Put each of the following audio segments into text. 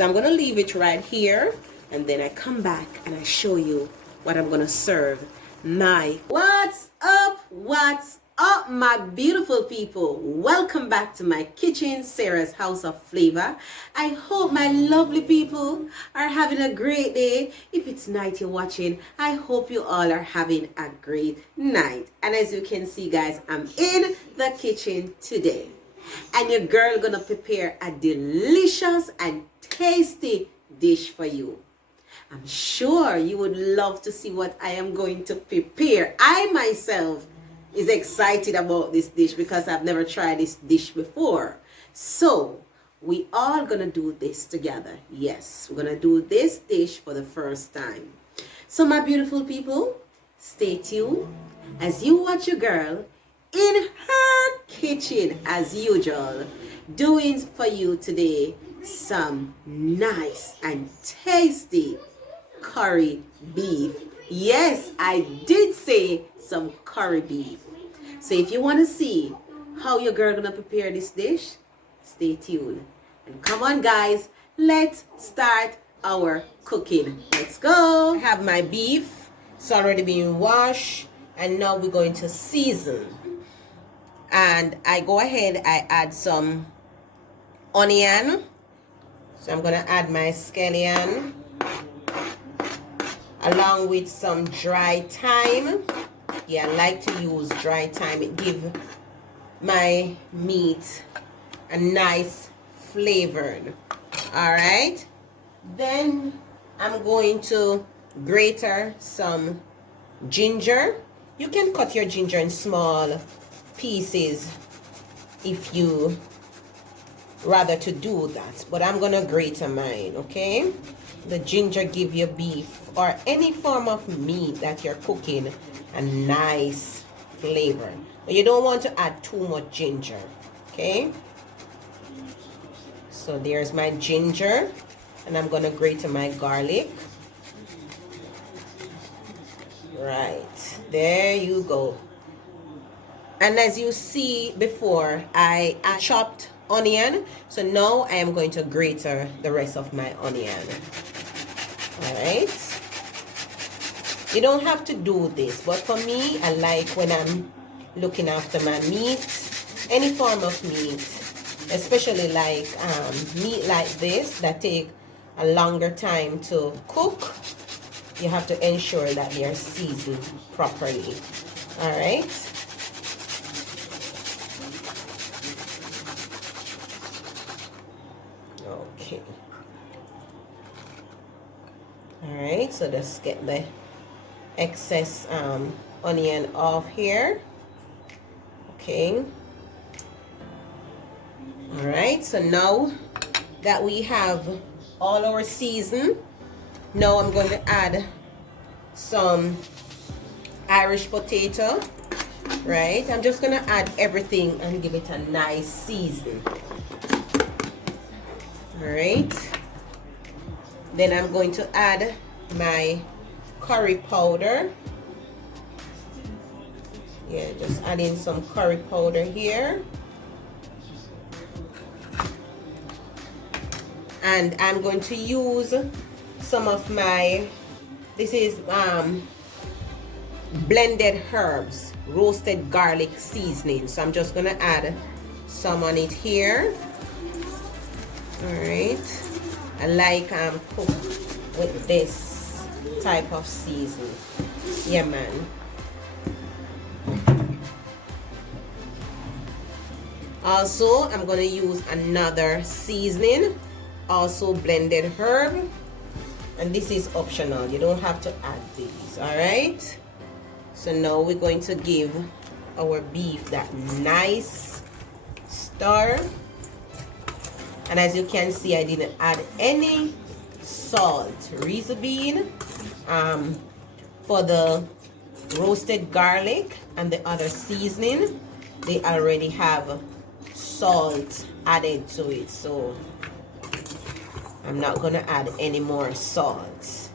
So I'm gonna leave it right here, and then I come back and I show you what I'm gonna serve my what's up my beautiful people. Welcome back to my kitchen, Sarah's House of Flavor. I hope my lovely people are having a great day. If it's night you're watching, I hope you all are having a great night. And as you can see guys, I'm in the kitchen today, and your girl gonna prepare a delicious and tasty dish for you. I'm sure you would love to see what I am going to prepare. I myself is excited about this dish because I've never tried this dish before. So we all gonna do this together. Yes, we're gonna do this dish for the first time. So my beautiful people, stay tuned as you watch your girl in her kitchen as usual, doing for you today some nice and tasty curry beef. Yes, I did say some curry beef. So if you want to see how your girl gonna prepare this dish, stay tuned. And come on guys, let's start our cooking. Let's go. I have my beef. It's already been washed, and now we're going to season. And I go ahead, I add some onion. So I'm gonna add my scallion along with some dry thyme. Yeah, I like to use dry thyme. It gives my meat a nice flavor. All right, then I'm going to grate some ginger. You can cut your ginger in small pieces if you rather to do that, but I'm gonna grate mine. Okay, the ginger give your beef or any form of meat that you're cooking a nice flavor, but you don't want to add too much ginger. Okay, so there's my ginger, and I'm gonna grate my garlic. Right there you go. And as you see before, I chopped onion, so now I am going to grate the rest of my onion. All right, you don't have to do this, but for me, I like when I'm looking after my meat, any form of meat, especially like meat like this that take a longer time to cook, you have to ensure that they are seasoned properly. All right. Okay. All right, so just get the excess onion off here. Okay. All right, so now that we have all our season, now I'm going to add some Irish potato. Right, I'm just going to add everything and give it a nice season. All right, then I'm going to add my curry powder. Yeah, just adding some curry powder here. And I'm going to use some of my, this is blended herbs, roasted garlic seasoning. So I'm just going to add some on it here. All right, I like cook with this type of seasoning. Yeah man. Also, I'm going to use another seasoning, also blended herb, and this is optional. You don't have to add these. All right, so now we're going to give our beef that nice stir. And as you can see, I didn't add any salt. Reason being, for the roasted garlic and the other seasoning, they already have salt added to it, so I'm not gonna add any more salt.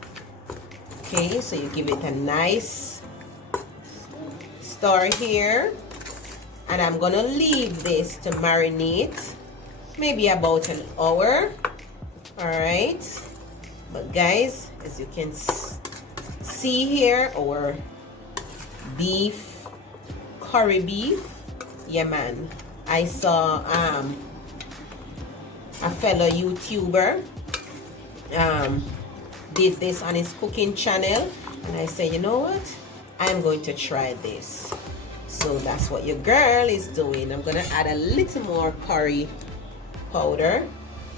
Okay, so you give it a nice stir here, and I'm gonna leave this to marinate maybe about an hour. All right, but guys, as you can see here, our beef, curry beef. Yeah, man. I saw a fellow YouTuber did this on his cooking channel, and I said, you know what, I'm going to try this. So that's what your girl is doing. I'm gonna add a little more curry powder,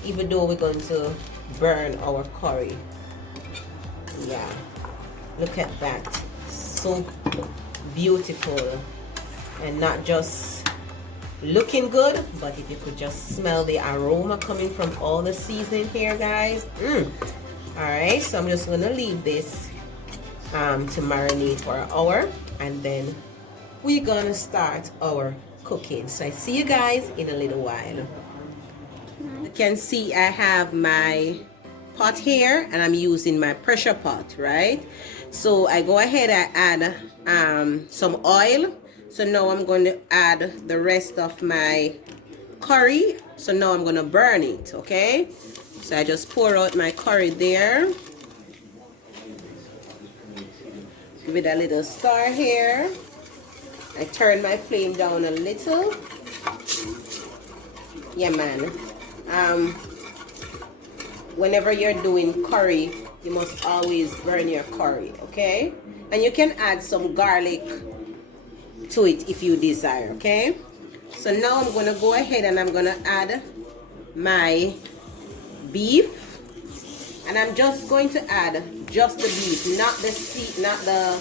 even though we're going to burn our curry. Yeah, look at that, so beautiful, and not just looking good, but if you could just smell the aroma coming from all the seasoning here, guys. All right, so I'm just gonna leave this to marinate for an hour, and then we're gonna start our cooking. So I see you guys in a little while. You can see I have my pot here, and I'm using my pressure pot, right? So I go ahead and add some oil. So now I'm going to add the rest of my curry. So now I'm going to burn it, okay? So I just pour out my curry there. Give it a little stir here. I turn my flame down a little. Yeah, man. Whenever you're doing curry, you must always burn your curry, okay? And you can add some garlic to it if you desire, okay? So now I'm gonna go ahead and I'm gonna add my beef, and I'm just going to add just the beef, not the seed, not the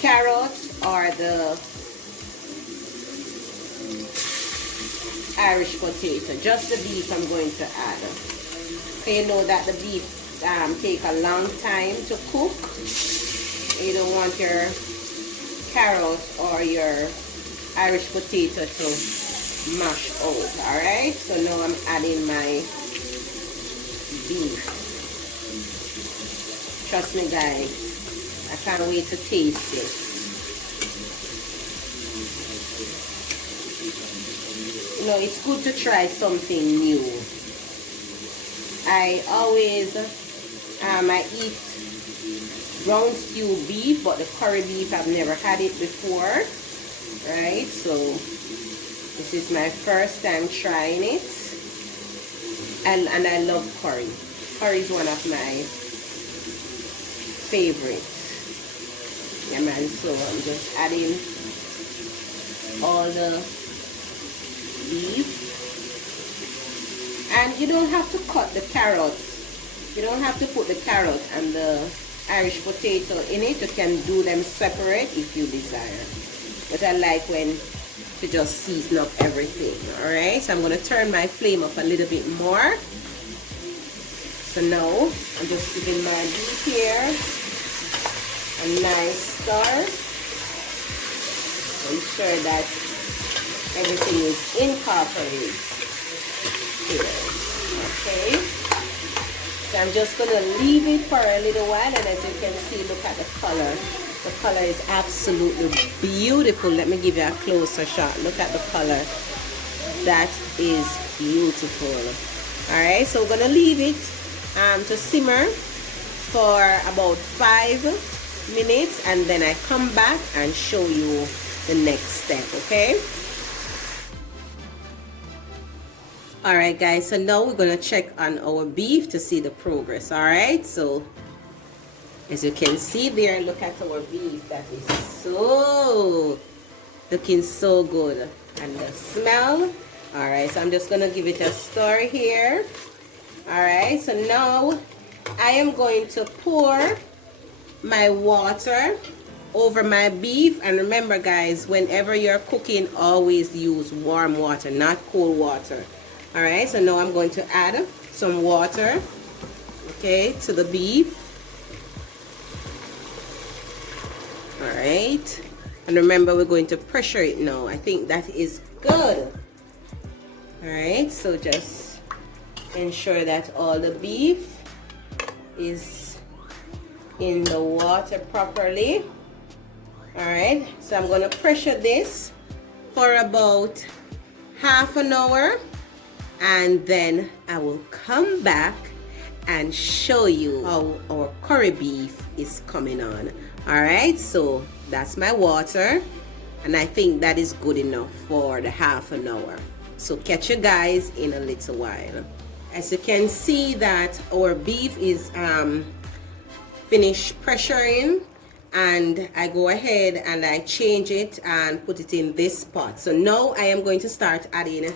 carrot or the Irish potato, just the beef I'm going to add. So you know that the beef take a long time to cook. You don't want your carrots or your Irish potato to mash out. All right, so now I'm adding my beef. Trust me, guys, I can't wait to taste it. You know, it's good to try something new. I always I eat brown stew beef, but the curry beef, I've never had it before, right? So this is my first time trying it, and I love curry. Curry is one of my favorites. Yeah, man. So I'm just adding all the beef, and you don't have to cut the carrots. You don't have to put the carrot and the Irish potato in it. You can do them separate if you desire. But I like when to just season up everything. Alright, so I'm going to turn my flame up a little bit more. So now I'm just giving my beef here a nice stir. Ensure that everything is incorporated here. Okay. So I'm just going to leave it for a little while, and as you can see, look at the color. The color is absolutely beautiful. Let me give you a closer shot. Look at the color. That is beautiful. Alright, so we're going to leave it to simmer for about 5 minutes, and then I come back and show you the next step, okay? Alright guys, so now we're going to check on our beef to see the progress. Alright, so as you can see there, look at our beef. That is so looking so good. And the smell. Alright, so I'm just going to give it a stir here. Alright, so now I am going to pour my water over my beef. And remember guys, whenever you're cooking, always use warm water, not cold water. Alright, so now I'm going to add some water, okay, to the beef. Alright, and remember we're going to pressure it now. I think that is good. Alright, so just ensure that all the beef is in the water properly. Alright, so I'm going to pressure this for about half an hour. And then I will come back and show you how our curry beef is coming on. Alright, so that's my water, and I think that is good enough for the half an hour. So catch you guys in a little while. As you can see that our beef is finished pressuring, and I go ahead and I change it and put it in this pot. So now I am going to start adding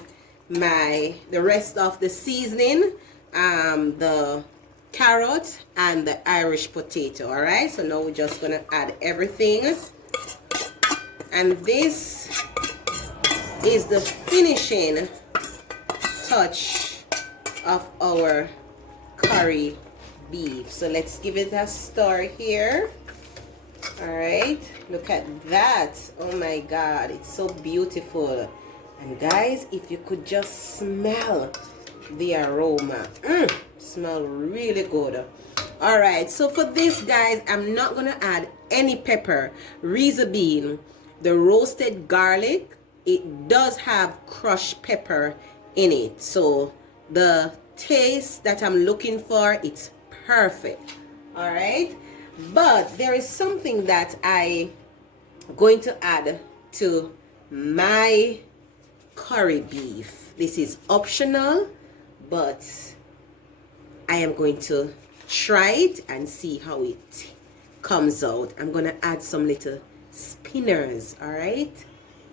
the rest of the seasoning, the carrot and the Irish potato. All right, so now we're just gonna add everything, and this is the finishing touch of our curry beef. So let's give it a stir here. All right, look at that. Oh my God, it's so beautiful. And guys, if you could just smell the aroma, smell really good. All right, so for this, guys, I'm not gonna add any pepper. Reason being, the roasted garlic, it does have crushed pepper in it, so the taste that I'm looking for, it's perfect. All right, but there is something that I going to add to my curry beef. This is optional, but I am going to try it and see how it comes out. I'm gonna add some little spinners. All right,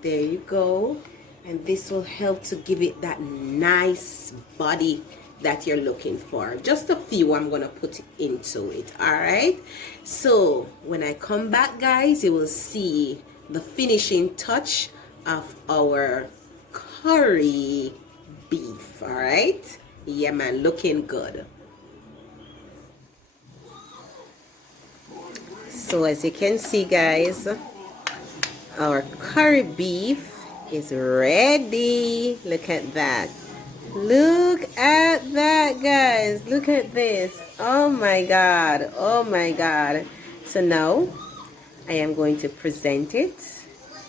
there you go, and this will help to give it that nice body that you're looking for. Just a few I'm gonna put into it. All right, so when I come back, guys, you will see the finishing touch of our curry beef. All right, yeah man, looking good. So as you can see, guys, our curry beef is ready. Look at that. Look at that, guys. Look at this. Oh my God. Oh my God. So now I am going to present it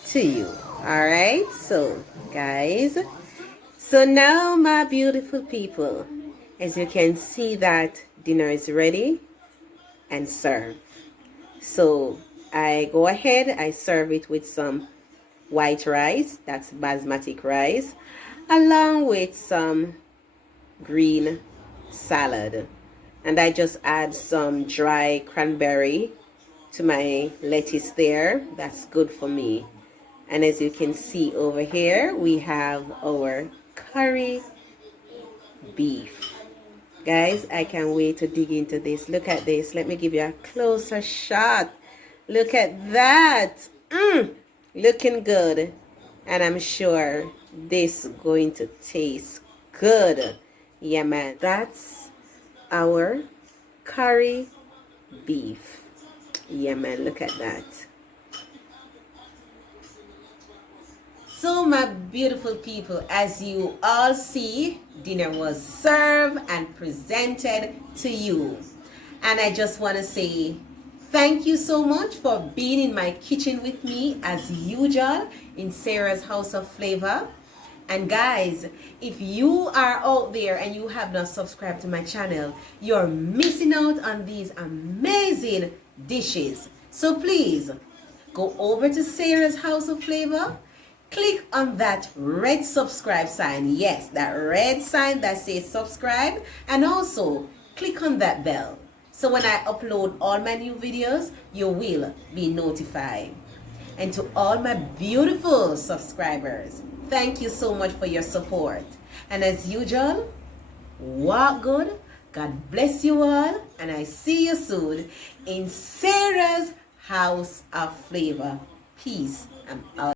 to you. All right. So guys, so now my beautiful people, as you can see that dinner is ready and served. So I go ahead, I serve it with some white rice, that's basmati rice, along with some green salad. And I just add some dry cranberry to my lettuce there. That's good for me. And as you can see over here, we have our curry beef. Guys, I can't wait to dig into this. Look at this. Let me give you a closer shot. Look at that. Looking good. And I'm sure this is going to taste good. Yeah, man. That's our curry beef. Yeah, man. Look at that. So my beautiful people, as you all see, dinner was served and presented to you. And I just want to say thank you so much for being in my kitchen with me as usual in Sarah's House of Flavor. And guys, if you are out there and you have not subscribed to my channel, you're missing out on these amazing dishes. So please go over to Sarah's House of Flavor. Click on that red subscribe sign. Yes, that red sign that says subscribe. And also click on that bell. So when I upload all my new videos, you will be notified. And to all my beautiful subscribers, thank you so much for your support. And as usual, walk good. God bless you all. And I see you soon in Sarah's House of Flavor. Peace. I'm out.